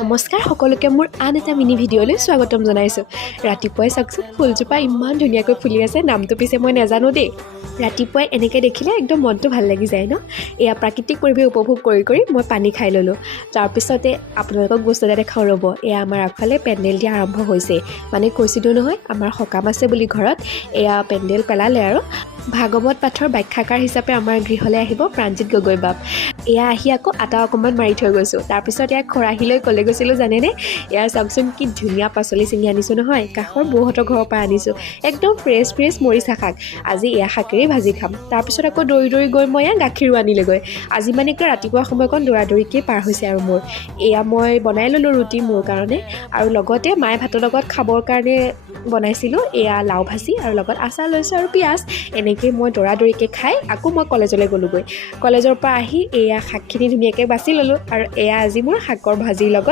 নমস্কাৰ সকলোকে মোৰ আন এটা মিনি ভিডিঅ'লৈ স্বাগতম জনাইছোঁ। ৰাতিপুৱাই চাওকচোন ফুলজোপা ইমান ধুনীয়াকৈ ফুলি আছে, নামটো পিছে মই নাজানো দেই। ৰাতিপুৱাই এনেকৈ দেখিলে একদম মনটো ভাল লাগি যায় ন। এয়া প্ৰাকৃতিক পৰিৱেশ উপভোগ কৰি কৰি মই পানী খাই ল'লোঁ। তাৰপিছতে আপোনালোকক বস্তু এটা দেখাওঁ ৰ'ব। এয়া আমাৰ আগফালে পেণ্ডেল দিয়া আৰম্ভ হৈছে। মানে কৈছিলোঁ নহয় আমাৰ সকাম আছে বুলি ঘৰত, এয়া পেণ্ডেল পেলালে আৰু। ভাগৱত পাঠৰ ব্যাখ্যাকাৰ হিচাপে আমাৰ গৃহলৈ আহিব প্ৰাণজিৎ গগৈ বাপ। এয়া আহি আকৌ আটা অকণমান মাৰি থৈ গৈছোঁ। তাৰপিছত ইয়াক খৰাহিলৈ ক'লৈ গৈছিলোঁ জানেনে? এয়া চাওকচোন কি ধুনীয়া পাচলি ছিঙি আনিছোঁ নহয়, কাষৰ বৌহঁতৰ ঘৰৰ পৰা আনিছোঁ। একদম ফ্ৰেছ মৰিচা শাক। আজি এয়া শাকেৰেই ভাজি খাম। তাৰপিছত আকৌ দৌৰি গৈ মই এয়া গাখীৰো আনিলেগৈ। আজি মানে কি ৰাতিপুৱা সময়কণ দৌৰিকেই পাৰ হৈছে আৰু মোৰ। এয়া মই বনাই ল'লোঁ ৰুটি মোৰ কাৰণে, আৰু লগতে মায়ে ভাতৰ লগত খাবৰ কাৰণে বনাইছিলোঁ এয়া লাও ভাজি, আৰু লগত আচাৰ লৈছোঁ আৰু পিঁয়াজ। এনেকৈ মই দৌৰিকৈ খাই আকৌ মই কলেজলৈ গ'লোঁগৈ। কলেজৰ পৰা আহি এয়া শাকখিনি ধুনীয়াকৈ বাছি ল'লোঁ, আৰু এয়া আজি মোৰ শাকৰ ভাজিৰ লগত